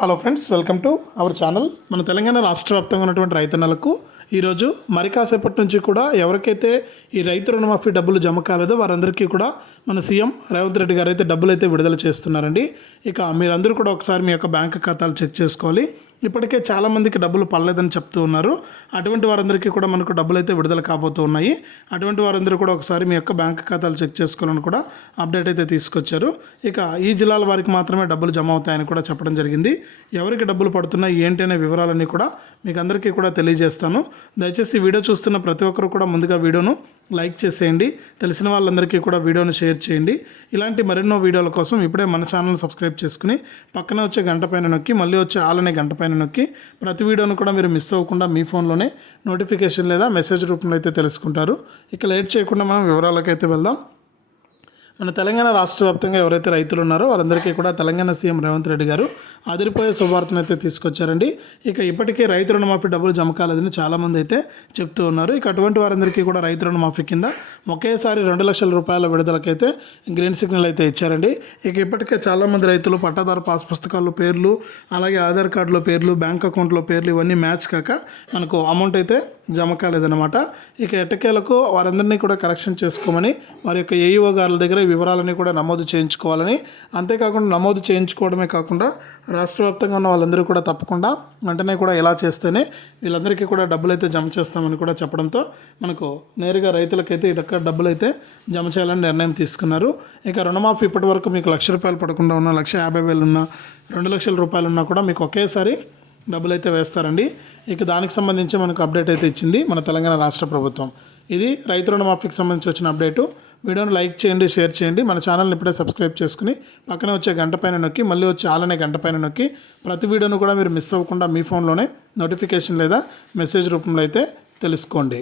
Hello friends welcome to our channel మన తెలంగాణ రాష్ట్ర వ్యాప్తంగా ఉన్నటువంటి రైతన్నలకు ఈరోజు మరి కాసేపటి నుంచి కూడా ఎవరికైతే ఈ రైతు రుణమాఫీ డబ్బులు జమ కాలేదో వారందరికీ కూడా మన సీఎం రేవంత్ రెడ్డి గారు అయితే డబ్బులు అయితే విడుదల చేస్తున్నారండి. ఇక మీరందరూ కూడా ఒకసారి మీ యొక్క బ్యాంక్ ఖాతాలు చెక్ చేసుకోవాలి. ఇప్పటికే చాలామందికి డబ్బులు పడలేదని చెప్తూ ఉన్నారు. అటువంటి వారందరికీ కూడా మనకు డబ్బులు అయితే విడుదల కాబోతూ ఉన్నాయి. అటువంటి వారందరూ కూడా ఒకసారి మీ యొక్క బ్యాంక్ ఖాతాలు చెక్ చేసుకోవాలని కూడా అప్డేట్ అయితే తీసుకొచ్చారు. ఇక ఈ జిల్లాల వారికి మాత్రమే డబ్బులు జమ అవుతాయని కూడా చెప్పడం జరిగింది. ఎవరికి డబ్బులు పడుతున్నాయి ఏంటి అనే వివరాలన్నీ కూడా మీకు అందరికీ కూడా తెలియజేస్తాను. దయచేసి వీడియో చూస్తున్న ప్రతి ఒక్కరు కూడా ముందుగా వీడియోను లైక్ చేసేయండి. తెలిసిన వాళ్ళందరికీ కూడా వీడియోను షేర్ చేయండి. ఇలాంటి మరెన్నో వీడియోల కోసం ఇప్పుడే మన ఛానల్ సబ్స్క్రైబ్ చేసుకుని పక్కనే వచ్చే గంట పైన నొక్కి మళ్ళీ వచ్చే ఆలనే గంట పైన నొక్కి ప్రతి వీడియోను కూడా మీరు మిస్ అవ్వకుండా మీ ఫోన్లోనే నోటిఫికేషన్ లేదా మెసేజ్ రూపంలో అయితే తెలుసుకుంటారు. ఇక లేట్ చేయకుండా మనం వివరాలకైతే వెళ్దాం. మన తెలంగాణ రాష్ట్ర వ్యాప్తంగా ఎవరైతే రైతులు ఉన్నారో వారందరికీ కూడా తెలంగాణ సీఎం రేవంత్ రెడ్డి గారు అదిరిపోయే శుభార్తను అయితే తీసుకొచ్చారండి. ఇక ఇప్పటికే రైతు రుణమాఫీ డబ్బులు జమ కాలేదని చాలామంది అయితే చెప్తూ ఉన్నారు. ఇక అటువంటి వారందరికీ కూడా రైతు రుణమాఫీ కింద ఒకేసారి రెండు లక్షల రూపాయల విడుదలకైతే గ్రీన్ సిగ్నల్ అయితే ఇచ్చారండి. ఇక ఇప్పటికే చాలామంది రైతులు పట్టాదారు పాస్ పుస్తకాల్లో పేర్లు అలాగే ఆధార్ కార్డులో పేర్లు బ్యాంక్ అకౌంట్లో పేర్లు ఇవన్నీ మ్యాచ్ కాక మనకు అమౌంట్ అయితే జమ కాలేదన్నమాట. ఇక ఎట్టకేలకు వారందరినీ కూడా కరెక్షన్ చేసుకోమని వారి యొక్క ఏఈఓ గారుల దగ్గర వివరాలని కూడా నమోదు చేయించుకోవాలని. అంతేకాకుండా నమోదు చేయించుకోవడమే కాకుండా రాష్ట్ర వ్యాప్తంగా ఉన్న వాళ్ళందరూ కూడా తప్పకుండా వెంటనే కూడా ఇలా చేస్తేనే వీళ్ళందరికీ కూడా డబ్బులు అయితే జమ చేస్తామని కూడా చెప్పడంతో మనకు నేరుగా రైతులకైతే ఇటక్క డబ్బులు అయితే జమ చేయాలని నిర్ణయం తీసుకున్నారు. ఇక రుణమాఫీ ఇప్పటి వరకు మీకు లక్ష రూపాయలు పడకుండా ఉన్న లక్ష యాభై వేలు ఉన్న రెండు లక్షల రూపాయలు ఉన్నా కూడా మీకు ఒకేసారి డబ్బులు అయితే వేస్తారండి. ఇక దానికి సంబంధించి మనకు అప్డేట్ అయితే ఇచ్చింది మన తెలంగాణ రాష్ట్ర ప్రభుత్వం. ఇది రైతు రుణమాఫీకి సంబంధించి వచ్చిన అప్డేటు. వీడియోను లైక్ చేయండి షేర్ చేయండి. మన ఛానల్ని ఇప్పుడే సబ్స్క్రైబ్ చేసుకుని పక్కనే వచ్చే గంట పైన నొక్కి మళ్ళీ వచ్చే ఆలనే గంట పైన నొక్కి ప్రతి వీడియోను కూడా మీరు మిస్ అవ్వకుండా మీ ఫోన్లోనే నోటిఫికేషన్ లేదా మెసేజ్ రూపంలో అయితే తెలుసుకోండి.